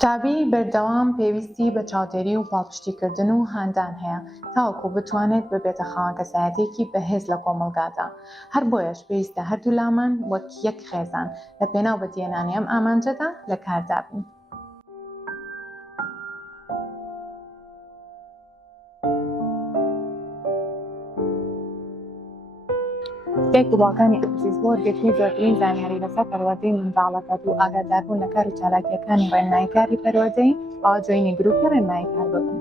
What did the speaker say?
قوتابی بەردەوام پێویستی بە چاودێری و پاڵپشتیکردن و هاندان هەیە تاوەکو بتوانێت ببێتە خاوەنکەسایەتێکی بەهێز لە کۆمەڵگادا. هەر بۆیەش پێویستە هەردوو لامان وەک یەک خێزان لە پێناو بەدیهێنانی ئەم ئامانجەدا لە کاردا بن. یەک وڵاتانی عزیز بۆ وەرگرتنی زۆرترین زانیاری لەسەر پەروەردەی منداڵەکەت و ئاگاداربوون لە کار و چالاکیەکانی ڕێنماییکاری پەروەردەی ئاوا جۆینی گروپی ڕێنماییکار ببن.